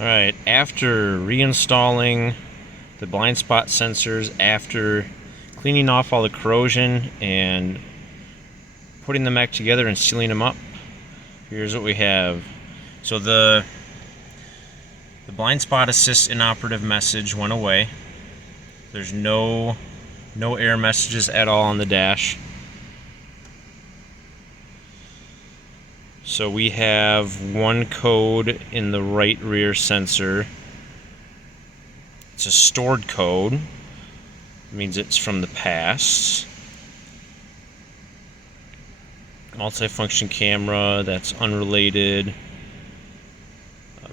Alright, after reinstalling the blind spot sensors, after cleaning off all the corrosion and putting them back together and sealing them up, here's what we have. So the blind spot assist inoperative message went away. There's no error messages at all on the dash. So we have one code in the right rear sensor. It's a stored code. It means it's from the past. Multifunction camera, that's unrelated.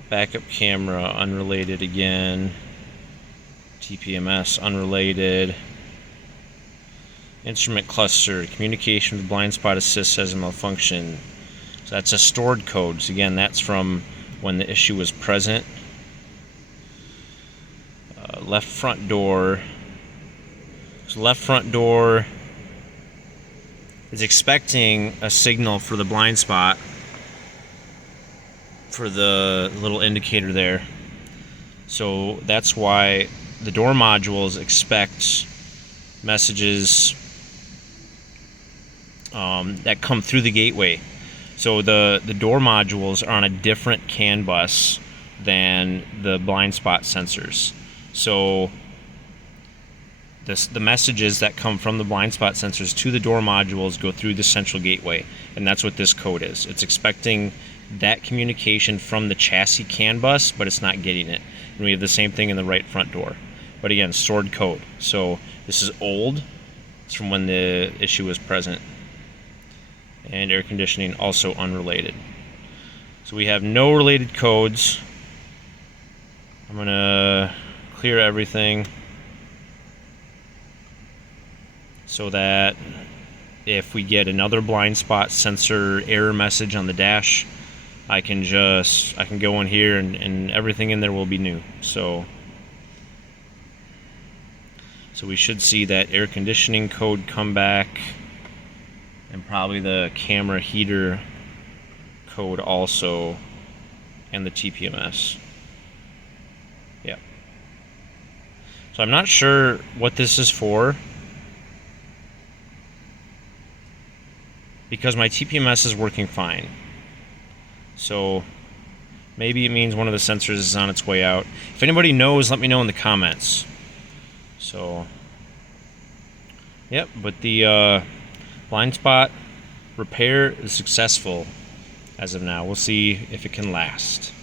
Backup camera, unrelated again. TPMS, unrelated. Instrument cluster, communication with blind spot assist has a malfunction. So that's a stored code. So again, that's from when the issue was present. Left front door. So left front door is expecting a signal for the blind spot for the little indicator there. So that's why the door modules expect messages that come through the gateway. So the door modules are on a different CAN bus than the blind spot sensors. So the messages that come from the blind spot sensors to the door modules go through the central gateway, and that's what this code is. It's expecting that communication from the chassis CAN bus, but it's not getting it. And we have the same thing in the right front door. But again, stored code. So this is old. It's from when the issue was present. And air conditioning also unrelated. So we have no related codes. I'm gonna clear everything so that if we get another blind spot sensor error message on the dash, I can go in here and everything in there will be new. So we should see that air conditioning code come back, and probably the camera heater code also, and the TPMS. Yeah. So I'm not sure what this is for, because my TPMS is working fine. So maybe it means one of the sensors is on its way out. If anybody knows, let me know in the comments. So, yep, but the blind spot repair is successful as of now. We'll see if it can last.